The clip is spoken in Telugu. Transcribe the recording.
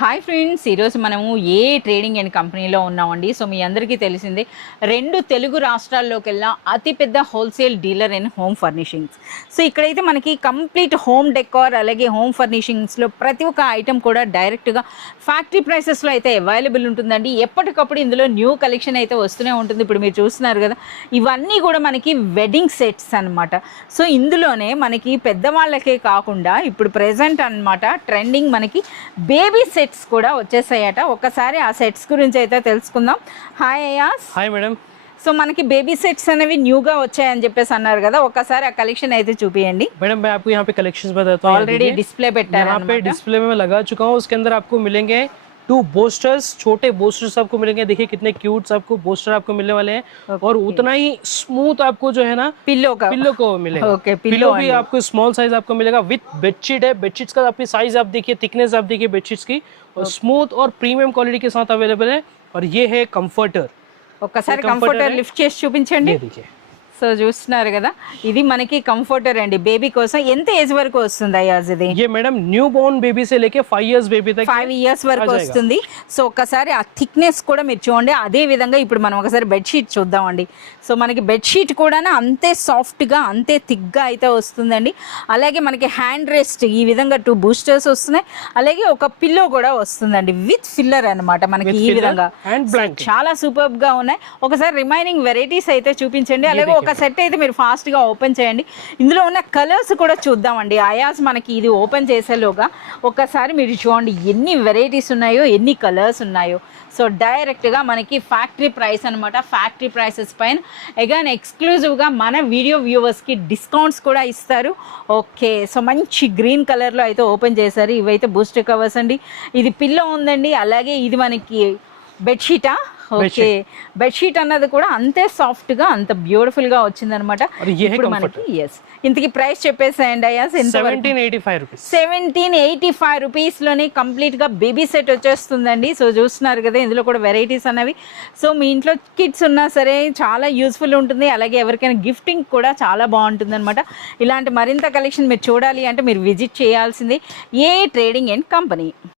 హాయ్ ఫ్రెండ్స్, ఈరోజు మనము ఏ ట్రేడింగ్ అండ్ కంపెనీలో ఉన్నామండి. సో మీ అందరికీ తెలిసిందే, 2 తెలుగు రాష్ట్రాల్లోకెల్లా అతిపెద్ద wholesale dealer in home furnishings. So ఇక్కడైతే మనకి కంప్లీట్ హోమ్ డెకార్ అలాగే హోమ్ ఫర్నిషింగ్స్లో ప్రతి ఒక్క ఐటెం కూడా డైరెక్ట్గా ఫ్యాక్టరీ ప్రైసెస్లో అయితే అవైలబుల్ ఉంటుందండి. ఎప్పటికప్పుడు ఇందులో న్యూ కలెక్షన్ అయితే వస్తూనే ఉంటుంది. ఇప్పుడు మీరు చూస్తున్నారు కదా, ఇవన్నీ కూడా మనకి వెడ్డింగ్ సెట్స్ అనమాట. సో ఇందులోనే మనకి పెద్దవాళ్ళకే కాకుండా ఇప్పుడు ప్రెజెంట్ అనమాట ట్రెండింగ్ మనకి బేబీ సెట్స్ కూడా వచ్చేసాయట. ఒక్కసారి ఆ సెట్స్ గురించి అయితే తెలుసుకుందాం. హాయ్ అయాస్. Hi madam. సో మనకి బేబీ సెట్స్ అనేవి న్యూగా వచ్చాయని చెప్పేసి అన్నారు కదా, ఒక్కసారి ఆ కలెక్షన్ అయితే చూపియండి. मैडम मैं आपको यहाँ पे कलेक्शंस बताता हूँ. ऑलरेडी डिस्प्ले పెట్టారు. यहाँ पे डिस्प्ले में मैं लगा चुका हूँ. उसके अंदर आपको मिलेंगे 2 बोस्टर्स, छोटे बोस्टर्स आपको मिलेंगे. देखिए कितने क्यूट आपको बोस्टर आपको मिलने वाले हैं. और उतना ही स्मूथ आपको जो है ना पिल्लो को मिलेगा. ओके, पिल्लो भी आपको स्मॉल साइज आपको मिलेगा विद बेडशीट है. बेडशीट्स का आपकी साइज आप देखिए, थिकनेस आप देखिए बेडशीट्स की, और स्मूथ और प्रीमियम क्वालिटी के साथ अवेलेबल है. और ये है कंफर्टर. ఒక్కసారి కంఫర్టర్ లిఫ్ట్ చేసి చూపించండి. देखिए సో చూస్తున్నారు కదా, ఇది మనకి కంఫర్టర్ అండి. బేబీ కోసం ఎంత ఏజ్ వరకు వస్తుంది అయాజ్ ఇది? ये मैडम न्यू बॉर्न बेबी से लेके 5 इयर्स बेबी तक 5 ఇయర్స్ వరకు వస్తుంది. సో ఒక్కసారి ఆ థిక్నెస్ కూడా మీరు చూడండి. అదే విధంగా ఇప్పుడు మనం ఒకసారి బెడ్షీట్ చూద్దామండి. సో మనకి బెడ్షీట్ కూడా అంతే సాఫ్ట్గా అంతే థిక్గా అయితే వస్తుందండి. అలాగే మనకి హ్యాండ్ రెస్ట్ ఈ విధంగా 2 బూస్టర్స్ వస్తున్నాయి. అలాగే ఒక పిల్లో కూడా వస్తుందండి విత్ ఫిల్లర్ అనమాట మనకి ఈ విధంగా. చాలా సూపర్ గా ఉన్నాయి. ఒకసారి రిమైనింగ్ వెరైటీస్ అయితే చూపించండి. అలాగే ఒక సెట్ అయితే మీరు ఫాస్ట్గా ఓపెన్ చేయండి. ఇందులో ఉన్న కలర్స్ కూడా చూద్దామండి. అయాస్ మనకి ఇది ఓపెన్ చేసేలోగా ఒక్కసారి మీరు చూడండి ఎన్ని వెరైటీస్ ఉన్నాయో, ఎన్ని కలర్స్ ఉన్నాయో. సో డైరెక్ట్గా మనకి ఫ్యాక్టరీ ప్రైస్ అనమాట. ఫ్యాక్టరీ ప్రైసెస్ పైన అగైన్ ఎక్స్క్లూజివ్గా మన వీడియో వ్యూవర్స్కి డిస్కౌంట్స్ కూడా ఇస్తారు. ఓకే, సో మంచి గ్రీన్ కలర్లో అయితే ఓపెన్ చేశారు. ఇవైతే బూస్టర్ కవర్స్ అండి. ఇది పిల్లో ఉందండి. అలాగే ఇది మనకి బెడ్షీటా? ఓకే, బెడ్షీట్ అన్నది కూడా అంతే సాఫ్ట్గా అంత బ్యూటిఫుల్గా వచ్చిందనమాట. ఇప్పుడు మనకి ఎస్ ఇంతకి ప్రైస్ చెప్పేసేయండి అయ్యాస్. 1785 రూపీస్లోని కంప్లీట్గా బేబీ సెట్ వచ్చేస్తుందండి. సో చూస్తున్నారు కదా, ఇందులో కూడా వెరైటీస్ అనేవి. సో మీ ఇంట్లో కిడ్స్ ఉన్నా సరే చాలా యూస్ఫుల్ ఉంటుంది. అలాగే ఎవరికైనా గిఫ్టింగ్ కూడా చాలా బాగుంటుంది అనమాట. ఇలాంటి మరింత కలెక్షన్ మీరు చూడాలి అంటే మీరు విజిట్ చేయాల్సింది ఏ ట్రేడింగ్ అండ్ కంపెనీ.